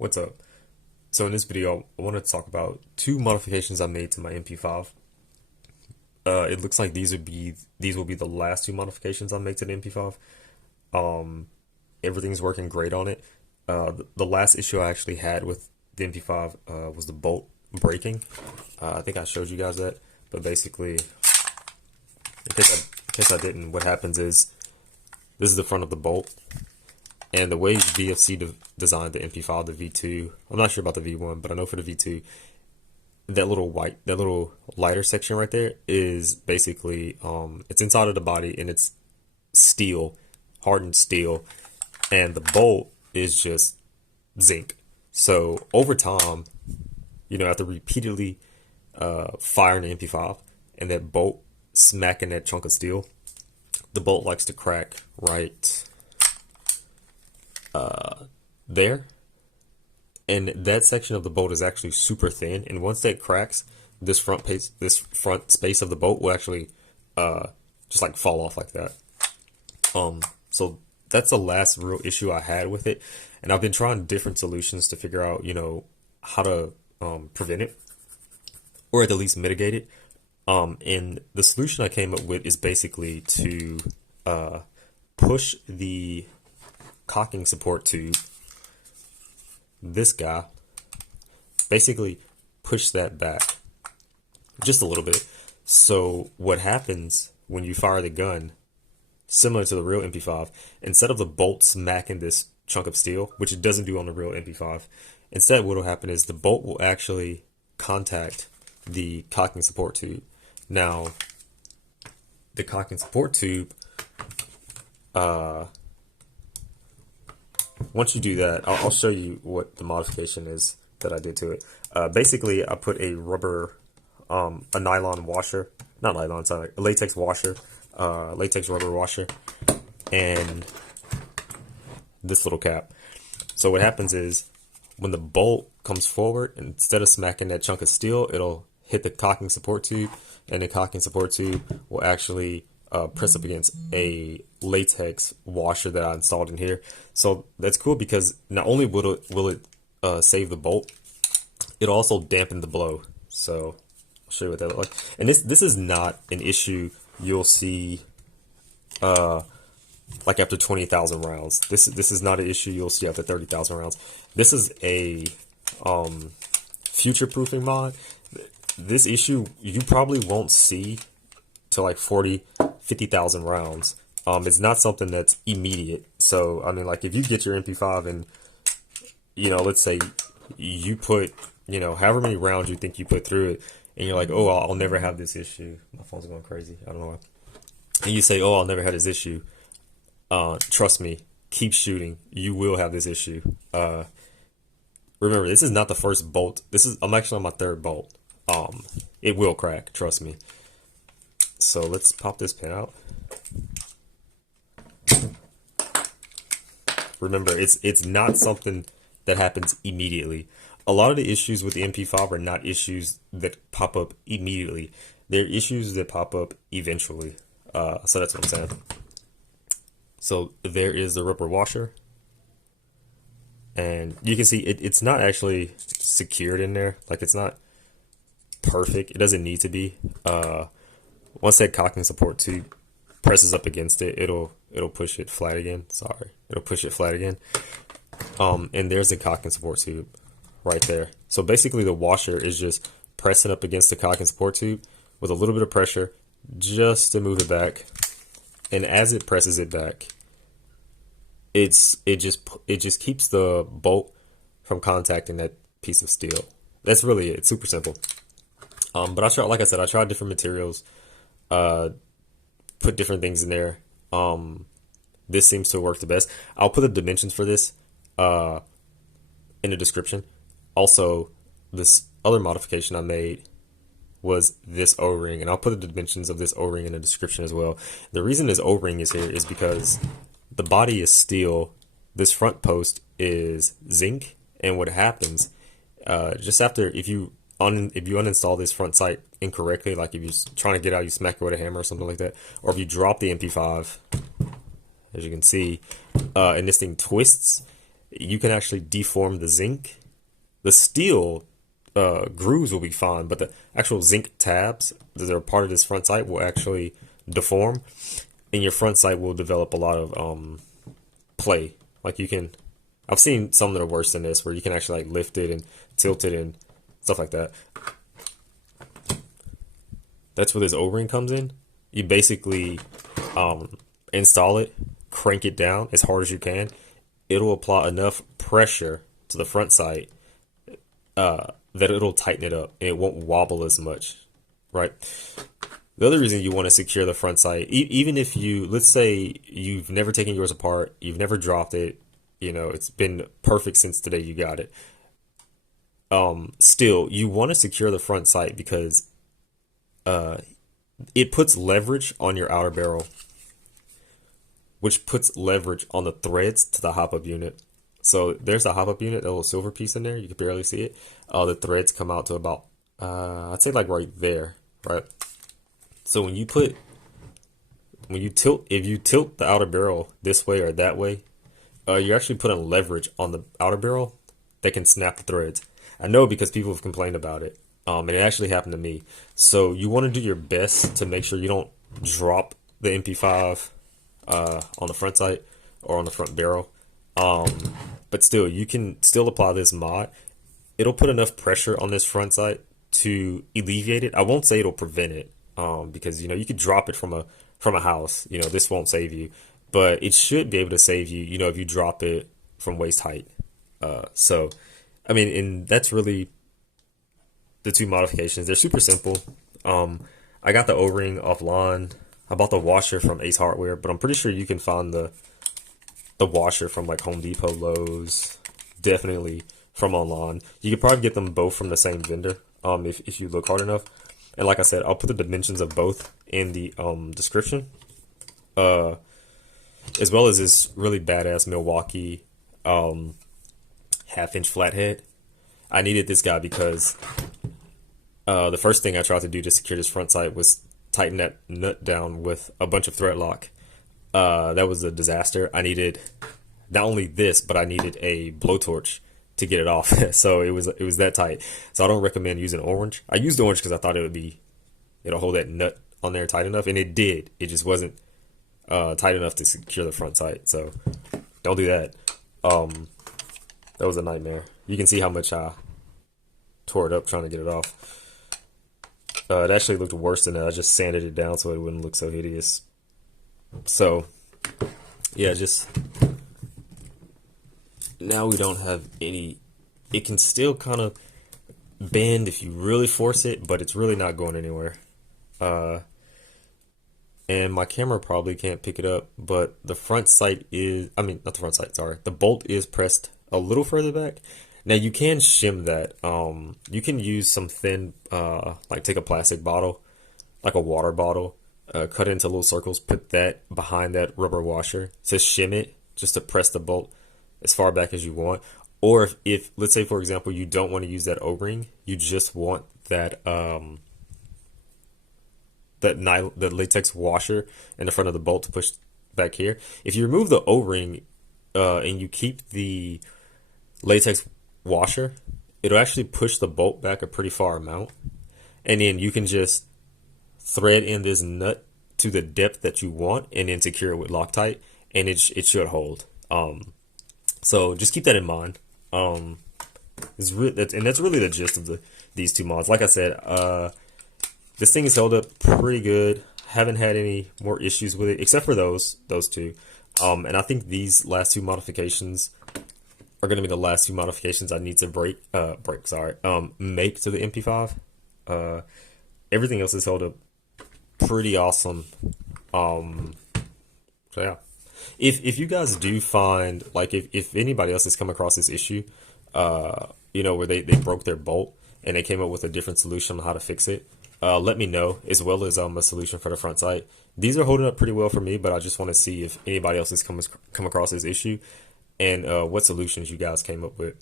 What's up? So in this video, I want to talk about two modifications I made to my MP5. It looks like these will be the last two modifications I make to the MP5. Um, Everything's working great on it. The last issue I actually had with the MP5 was the bolt breaking. I think I showed you guys that, but basically, in case I didn't, what happens is this is the front of the bolt. And the way VFC designed the MP5, the V2, I'm not sure about the V1, but I know for the V2, that little lighter section right there is basically, it's inside of the body and it's steel, hardened steel, and the bolt is just zinc. So over time, after repeatedly firing the MP5 and that bolt smacking that chunk of steel, the bolt likes to crack right there, and that section of the bolt is actually super thin, and once that cracks, this front space of the bolt will actually just like fall off like that. So that's the last real issue I had with it, and I've been trying different solutions to figure out how to prevent it, or at the least mitigate it. And the solution I came up with is basically to push the cocking support tube, this guy, basically push that back just a little bit. So what happens when you fire the gun, similar to the real MP5, instead of the bolt smacking this chunk of steel, which it doesn't do on the real MP5, instead what will happen is the bolt will actually contact the cocking support tube. Now, the cocking support tube, once you do that, I'll show you what the modification is that I did to it. Basically, I put a rubber, a nylon washer, not nylon, sorry, a latex washer, latex rubber washer, and this little cap. So what happens is when the bolt comes forward, instead of smacking that chunk of steel, it'll hit the cocking support tube, and the cocking support tube will actually press up against a latex washer that I installed in here. So that's cool because not only will it save the bolt, it'll also dampen the blow. So I'll show you what that looks like. And this is not an issue you'll see like after 20,000 rounds. This is not an issue you'll see after 30,000 rounds. This is a future proofing mod. This issue you probably won't see to like 50,000 rounds. It's not something that's immediate. So I mean, like if you get your MP5 and let's say you put however many rounds you think you put through it, and you're like, oh, I'll never have this issue. My phone's going crazy. I don't know why. And you say, oh, I'll never have this issue. Trust me, keep shooting. You will have this issue. Remember, this is not the first bolt. I'm actually on my third bolt. It will crack. Trust me. So let's pop this pin out. Remember, it's not something that happens immediately. A lot of the issues with the MP5 are not issues that pop up immediately. They're issues that pop up eventually. So that's what I'm saying. So there is the rubber washer. And you can see it's not actually secured in there. Like it's not perfect. It doesn't need to be. Once that cocking support tube presses up against it, it'll push it flat again. Sorry, it'll push it flat again. And there's the cocking support tube right there. So basically, the washer is just pressing up against the cocking support tube with a little bit of pressure, just to move it back. And as it presses it back, it just keeps the bolt from contacting that piece of steel. That's really it. It's super simple. But like I said, I tried different materials. Put different things in there. This seems to work the best. I'll put the dimensions for this in the description. Also, this other modification I made was this O-ring, and I'll put the dimensions of this O-ring in the description as well. The reason this O-ring is here is because the body is steel. This front post is zinc, and what happens just after if you uninstall this front sight incorrectly, like if you're trying to get out, you smack it with a hammer or something like that, or if you drop the MP5, as you can see, and this thing twists, you can actually deform the zinc. The steel grooves will be fine, but the actual zinc tabs that are part of this front sight will actually deform, and your front sight will develop a lot of play. Like you can, I've seen some that are worse than this, where you can actually like lift it and tilt it and stuff like that. That's where this O-ring comes in. You basically install it, crank it down as hard as you can. It'll apply enough pressure to the front sight that it'll tighten it up and it won't wobble as much, right? The other reason you want to secure the front sight, even if you, let's say you've never taken yours apart, you've never dropped it, you know, it's been perfect since the day you got it. Still, you want to secure the front sight because it puts leverage on your outer barrel, which puts leverage on the threads to the hop-up unit. So there's a hop-up unit, a little silver piece in there. You can barely see it. The threads come out to about, I'd say like right there, right? So when you tilt, if you tilt the outer barrel this way or that way, you're actually putting leverage on the outer barrel that can snap the threads. I know because people have complained about it. And it actually happened to me. So you want to do your best to make sure you don't drop the MP5 on the front sight or on the front barrel. But still, you can still apply this mod. It'll put enough pressure on this front sight to alleviate it. I won't say it'll prevent it, because you know you could drop it from a house. You know, this won't save you, but it should be able to save you. You know, if you drop it from waist height. So, I mean, and that's really the two modifications. They're super simple. I got the O-ring offline. I bought the washer from Ace Hardware, but I'm pretty sure you can find the washer from like Home Depot, Lowe's, definitely from online. You could probably get them both from the same vendor, if you look hard enough. And like I said, I'll put the dimensions of both in the description, as well as this really badass Milwaukee half-inch flathead. I needed this guy because the first thing I tried to do to secure this front sight was tighten that nut down with a bunch of thread lock. That was a disaster. I needed not only this, but I needed a blowtorch to get it off. So it was that tight. So I don't recommend using orange. I used orange because I thought it'll hold that nut on there tight enough, and it did. It just wasn't tight enough to secure the front sight. So don't do that. That was a nightmare. You can see how much I tore it up trying to get it off. It actually looked worse than that. I just sanded it down so it wouldn't look so hideous. So, yeah, just now we don't have any. It can still kind of bend if you really force it, but it's really not going anywhere. And my camera probably can't pick it up, but the front sight is, I mean, not the front sight, sorry. The bolt is pressed a little further back. Now you can shim that. You can use some thin, like take a plastic bottle, like a water bottle, cut it into little circles, put that behind that rubber washer to shim it, just to press the bolt as far back as you want. Or if let's say, for example, you don't want to use that O-ring, you just want that the latex washer in the front of the bolt to push back here. If you remove the O-ring and you keep the latex washer, it'll actually push the bolt back a pretty far amount, and then you can just thread in this nut to the depth that you want and then secure it with Loctite, and it should hold. So just keep that in mind. And that's really the gist of these two mods. Like I said, this thing is held up pretty good. Haven't had any more issues with it except for those two. And I think these last two modifications are going to be the last two modifications I need to make to the MP5. Everything else is held up pretty awesome. So yeah, if you guys do find, like, if anybody else has come across this issue, you know, where they broke their bolt and they came up with a different solution on how to fix it, let me know, as well as a solution for the front sight. These are holding up pretty well for me, but I just want to see if anybody else has come across this issue, and what solutions you guys came up with.